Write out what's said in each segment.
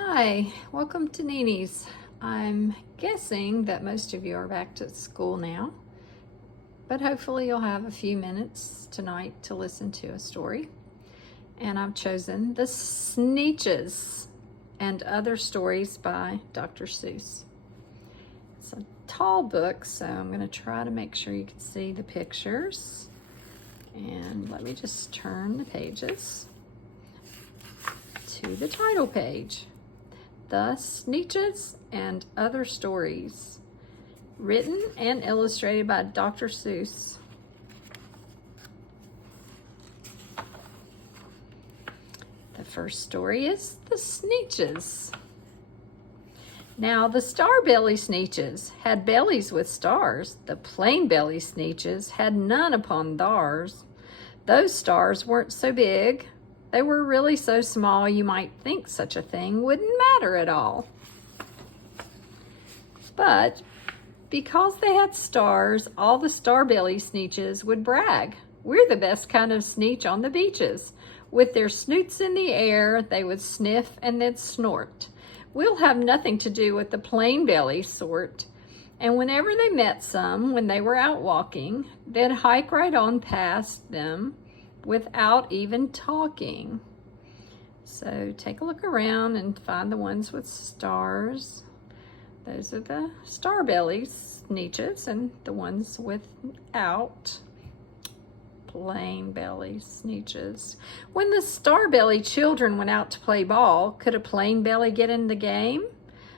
Hi, welcome to Nini's. I'm guessing that most of you are back to school now, but hopefully you'll have a few minutes tonight to listen to a story. And I've chosen the Sneetches and Other Stories by Dr. Seuss. It's a tall book, so I'm going to try to make sure you can see the pictures. And let me just turn the pages to the title page. The Sneetches and Other Stories, written and illustrated by Dr. Seuss. The first story is The Sneetches. Now, the star-belly Sneetches had bellies with stars. The plain-belly Sneetches had none upon theirs. Those stars weren't so big. They were really so small you might think such a thing wouldn't matter at all. But because they had stars, all the star-belly Sneetches would brag. We're the best kind of Sneetch on the beaches. With their snoots in the air, they would sniff and they'd snort. We'll have nothing to do with the plain-belly sort. And whenever they met some, when they were out walking, they'd hike right on past them without even talking. So take a look around and find the ones with stars. Those are the star-belly Sneetches, and the ones without, plain-belly Sneetches. When the star-belly children went out to play ball, could a plain-belly get in the game?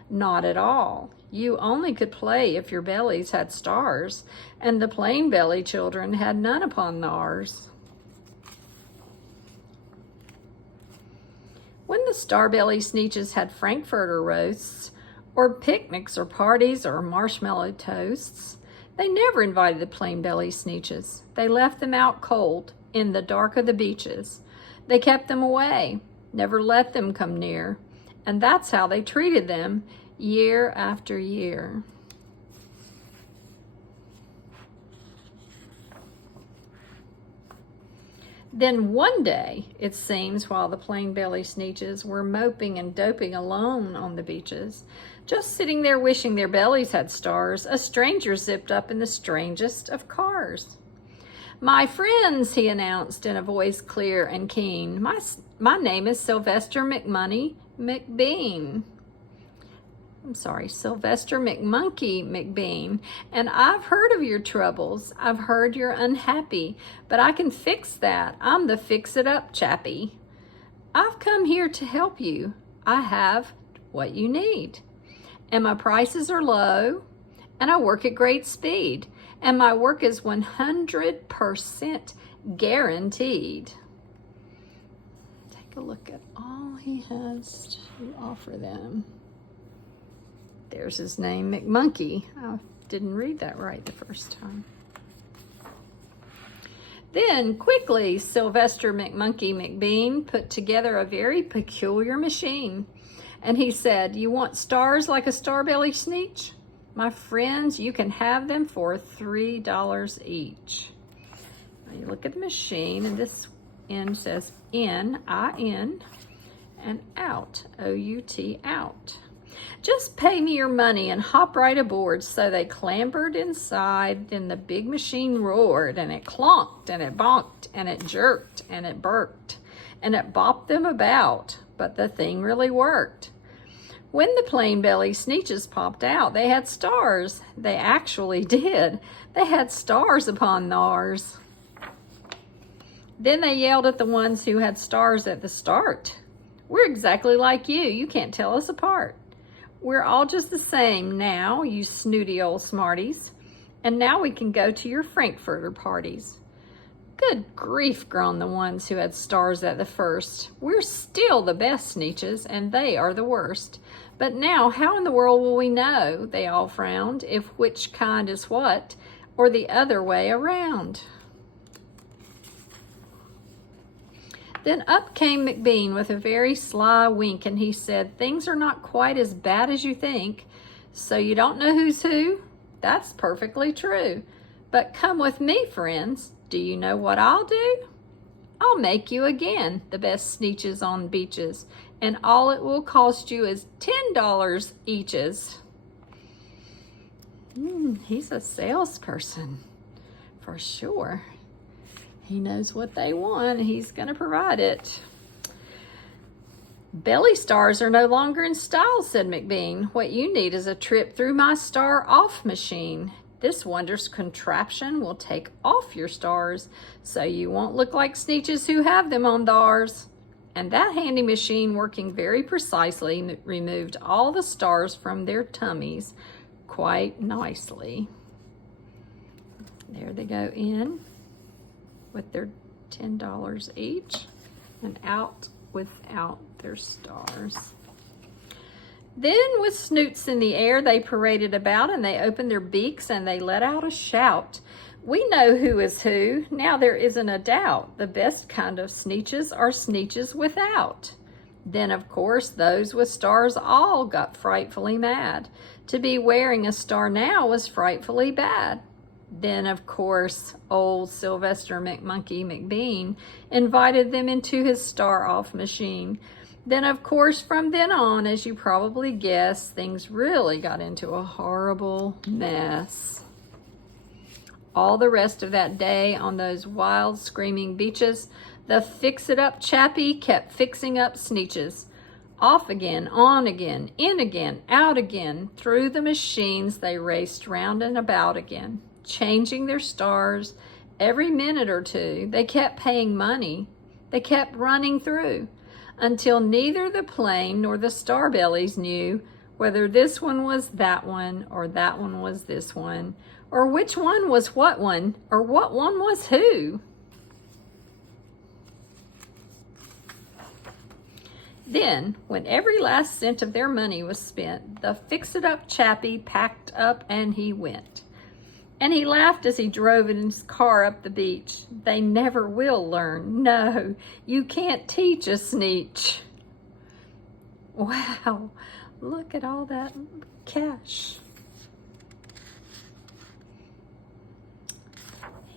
Not at all. You only could play if your bellies had stars, and the plain-belly children had none upon theirs. When the star-belly Sneetches had frankfurter roasts, or picnics or parties or marshmallow toasts, they never invited the plain-belly Sneetches. They left them out cold in the dark of the beaches. They kept them away, never let them come near, and that's how they treated them year after year. Then one day, it seems, while the plain-belly Sneetches were moping and doping alone on the beaches, just sitting there wishing their bellies had stars, a stranger zipped up in the strangest of cars. "My friends," he announced in a voice clear and keen, my name is Sylvester McMoney McBean. Sylvester McMonkey McBean, and I've heard of your troubles. I've heard you're unhappy, but I can fix that. I'm the fix-it-up chappie. I've come here to help you. I have what you need, and my prices are low, and I work at great speed, and my work is 100% guaranteed." Take a look at all he has to offer them. There's his name, McMonkey. I didn't read that right the first time. Then, quickly, Sylvester McMonkey McBean put together a very peculiar machine. And he said, "You want stars like a star-belly Sneetch? My friends, you can have them for $3 each." Now you look at the machine, and this end says in, I-N, and out, O-U-T, out. "Just pay me your money and hop right aboard." So they clambered inside, then the big machine roared, and it clonked, and it bonked, and it jerked, and it burked, and it bopped them about, but the thing really worked. When the plain-belly Sneetches popped out, they had stars. They actually did. They had stars upon theirs. Then they yelled at the ones who had stars at the start. "We're exactly like you. You can't tell us apart. We're all just the same now, you snooty old smarties. And now we can go to your frankfurter parties." "Good grief," groaned the ones who had stars at the first. "We're still the best Sneetches, and they are the worst. But now, how in the world will we know," they all frowned, "if which kind is what, or the other way around?" Then up came McBean with a very sly wink, and he said, "Things are not quite as bad as you think. So you don't know who's who? That's perfectly true. But come with me, friends. Do you know what I'll do? I'll make you again the best Sneetches on beaches, and all it will cost you is $10 eaches. He's a salesperson for sure. He knows what they want. He's going to provide it. Belly stars are no longer in style, said McBean. What you need is a trip through my star off machine. This wondrous contraption will take off your stars so you won't look like Sneetches who have them on theirs. And that handy machine, working very precisely, removed all the stars from their tummies quite nicely. There they go in with their $10 each and out without their stars. Then with snoots in the air, they paraded about and they opened their beaks and they let out a shout. We know who is who, now there isn't a doubt. The best kind of Sneetches are Sneetches without. Then, of course, those with stars all got frightfully mad. To be wearing a star now was frightfully bad. Then, of course, old Sylvester McMonkey McBean invited them into his star-off machine. Then, of course, from then on, as you probably guessed, things really got into a horrible mess. All the rest of that day on those wild, screaming beaches, the fix-it-up chappie kept fixing up Sneetches. Off again, on again, in again, out again. Through the machines they raced round and about again, changing their stars every minute or two. They kept paying money. They kept running through until neither the plane nor the starbellies knew whether this one was that one or that one was this one, or which one was what one, or what one was who. Then, when every last cent of their money was spent, the fix-it-up chappie packed up and he went. And he laughed as he drove in his car up the beach. They never will learn. No, you can't teach a Sneetch. Wow, look at all that cash.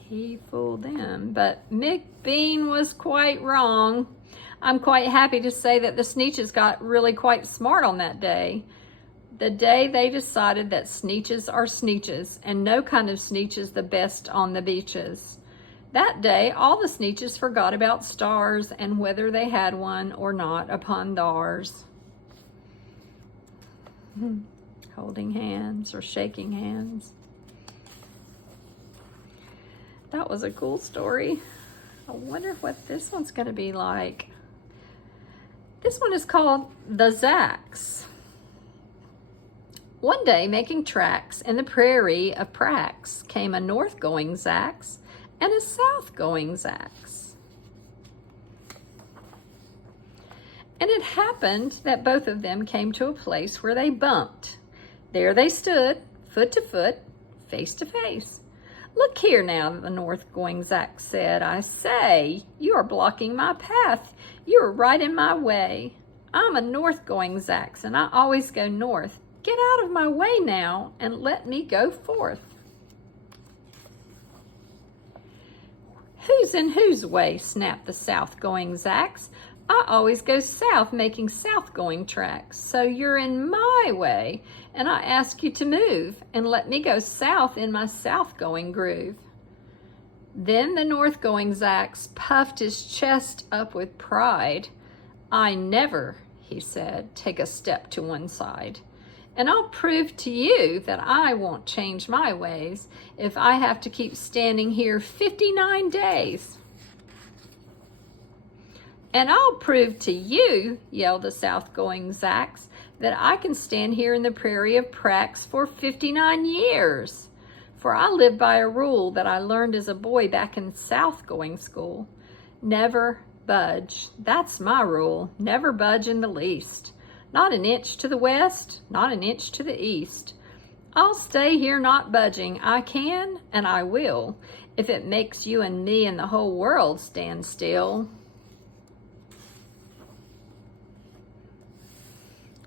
He fooled them, but McBean was quite wrong. I'm quite happy to say that the Sneetches got really quite smart on that day. The day they decided that Sneetches are Sneetches and no kind of Sneetch is the best on the beaches. That day, all the Sneetches forgot about stars and whether they had one or not upon theirs. Holding hands or shaking hands. That was a cool story. I wonder what this one's going to be like. This one is called The Zacks. One day, making tracks in the prairie of Prax, came a north-going Zacks and a south-going Zacks. And it happened that both of them came to a place where they bumped. There they stood, foot to foot, face to face. Look here now, the north-going Zack said. I say, you are blocking my path. You are right in my way. I'm a north-going Zack, and I always go north. Get out of my way now and let me go forth. Who's in whose way? Snapped the south-going Zacks. I always go south, making south-going tracks. So you're in my way, and I ask you to move and let me go south in my south-going groove. Then the north-going Zacks puffed his chest up with pride. I never, he said, take a step to one side. And I'll prove to you that I won't change my ways if I have to keep standing here 59 days. And I'll prove to you, yelled the south-going Zacks, that I can stand here in the prairie of Prax for 59 years. For I live by a rule that I learned as a boy back in south-going school. Never budge. That's my rule. Never budge in the least. Not an inch to the west, not an inch to the east. I'll stay here not budging. I can and I will, if it makes you and me and the whole world stand still.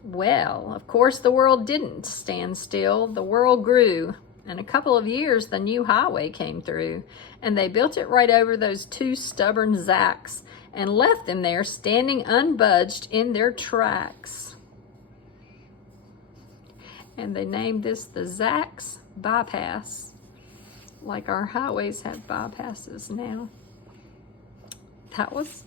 Well, of course the world didn't stand still. The world grew. In a couple of years, the new highway came through, and they built it right over those two stubborn Zacks, and left them there standing unbudged in their tracks. And they named this the Zax Bypass, like our highways have bypasses now. That was,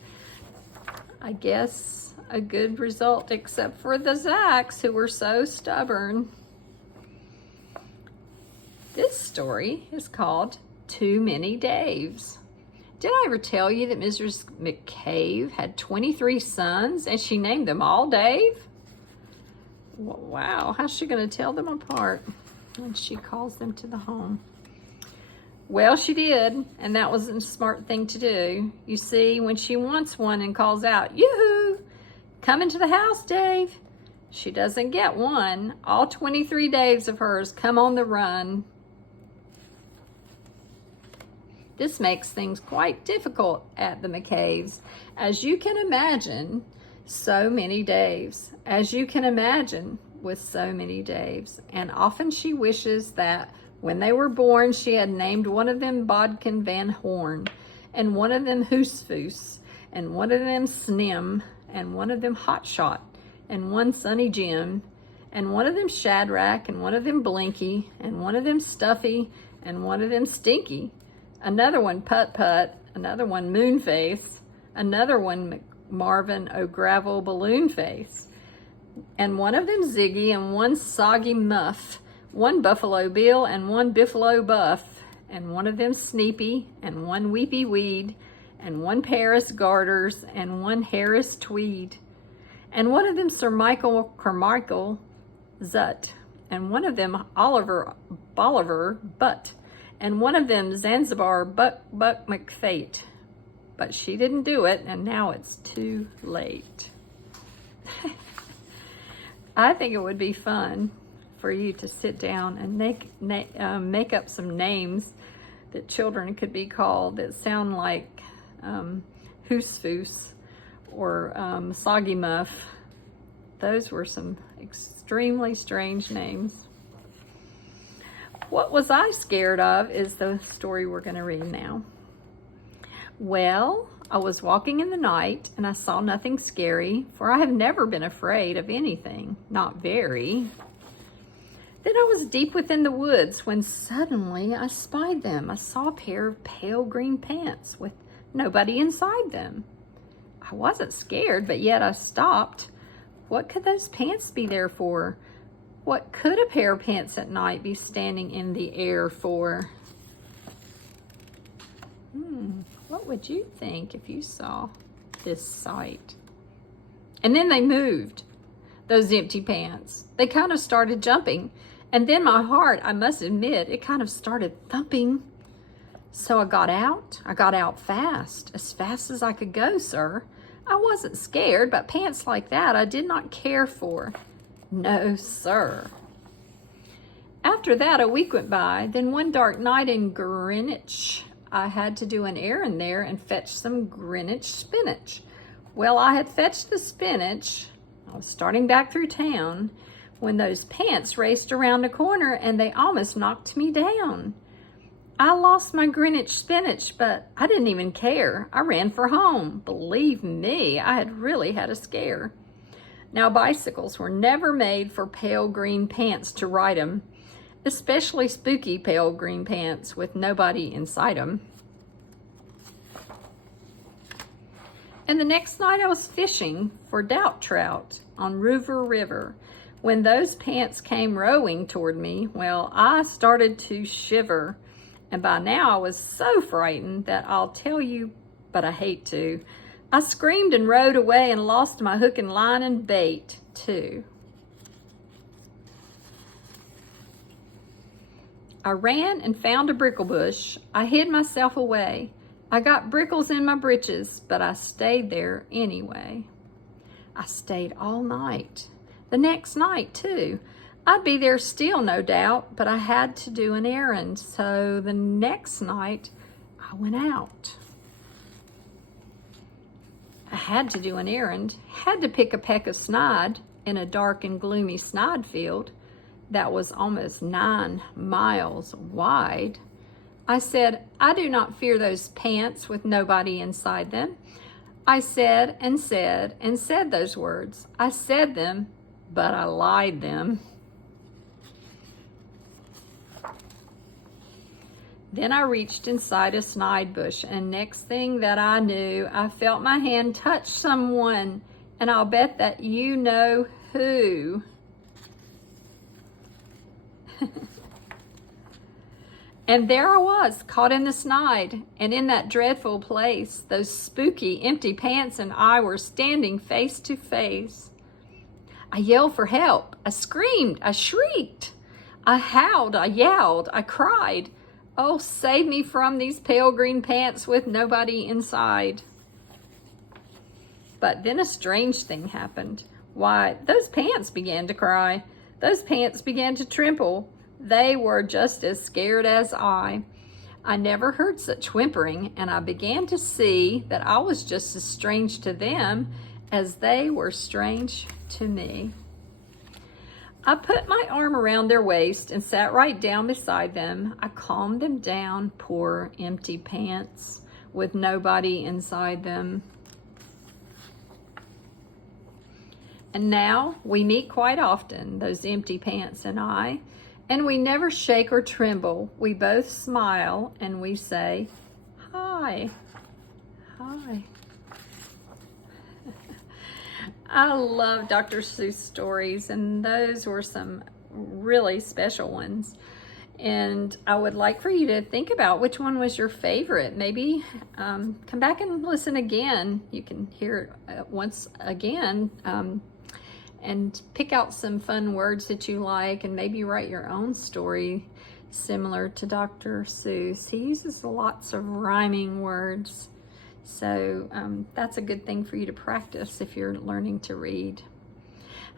I guess, a good result, except for the Zax, who were so stubborn. This story is called Too Many Daves. Did I ever tell you that Mrs. McCabe had 23 sons and she named them all Dave? Wow, how's she going to tell them apart when she calls them to the home? Well, she did, and that was a smart thing to do. You see, when she wants one and calls out, "Yoo-hoo! Come into the house, Dave," she doesn't get one. All 23 Daves of hers come on the run. This makes things quite difficult at the McCaves. As you can imagine, so many Daves. As you can imagine, with so many Daves. And often she wishes that when they were born, she had named one of them Bodkin Van Horn, and one of them Hoosfoos, and one of them Snim, and one of them Hotshot, and one Sunny Jim, and one of them Shadrach, and one of them Blinky, and one of them Stuffy, and one of them Stinky, another one Put Put, another one Moonface, another one Marvin O'Gravel Balloon Face, and one of them Ziggy, and one Soggy Muff, one Buffalo Bill, and one Biffalo Buff, and one of them Sneepy, and one Weepy Weed, and one Paris Garters, and one Harris Tweed, and one of them Sir Michael Carmichael Zut, and one of them Oliver Bolivar Butt, and one of them Zanzibar Buck McFate. But she didn't do it, and now it's too late. I think it would be fun for you to sit down and make up some names that children could be called that sound like Hoosfoos or Soggy Muff. Those were some extremely strange names. What was I scared of is the story we're going to read now. Well, I was walking in the night and I saw nothing scary, for I have never been afraid of anything, not very. Then I was deep within the woods when suddenly I spied them. I saw a pair of pale green pants with nobody inside them. I wasn't scared, but yet I stopped. What could those pants be there for? What could a pair of pants at night be standing in the air for? What would you think if you saw this sight? And then they moved, those empty pants. They kind of started jumping. And then my heart, I must admit, it kind of started thumping. So I got out. I got out fast as I could go, sir. I wasn't scared, but pants like that I did not care for. No, sir. After that, a week went by. Then one dark night in Greenwich, I had to do an errand there and fetch some Greenwich spinach. Well, I had fetched the spinach. I was starting back through town when those pants raced around the corner and they almost knocked me down. I lost my Greenwich spinach, but I didn't even care. I ran for home. Believe me, I had really had a scare. Now, bicycles were never made for pale green pants to ride 'em, especially spooky pale green pants with nobody inside 'em. And the next night I was fishing for doubt trout on River River. When those pants came rowing toward me, well, I started to shiver. And by now I was so frightened that I'll tell you, but I hate to. I screamed and rowed away and lost my hook and line and bait, too. I ran and found a brickle bush. I hid myself away. I got brickles in my britches, but I stayed there anyway. I stayed all night. The next night, too. I'd be there still, no doubt, but I had to do an errand, so the next night I went out. I had to do an errand, had to pick a peck of snide in a dark and gloomy snide field that was almost 9 miles wide. I said, I do not fear those pants with nobody inside them. I said and said and said those words. I said them, but I lied them. Then I reached inside a snide bush, and next thing that I knew, I felt my hand touch someone, and I'll bet that you know who. And there I was, caught in the snide, and in that dreadful place, those spooky, empty pants and I were standing face to face. I yelled for help. I screamed. I shrieked. I howled. I yelled. I cried. Oh, save me from these pale green pants with nobody inside. But then a strange thing happened. Why, those pants began to cry. Those pants began to tremble. They were just as scared as I. I never heard such whimpering, and I began to see that I was just as strange to them as they were strange to me. I put my arm around their waist and sat right down beside them. I calmed them down, poor empty pants with nobody inside them. And now we meet quite often, those empty pants and I, and we never shake or tremble. We both smile and we say, hi, hi. I love Dr. Seuss stories, and those were some really special ones. And I would like for you to think about which one was your favorite. Maybe come back and listen again. You can hear it once again. And pick out some fun words that you like, and maybe write your own story similar to Dr. Seuss. He uses lots of rhyming words, so that's a good thing for you to practice if you're learning to read.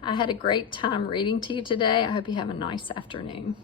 I had a great time reading to you today. I hope you have a nice afternoon.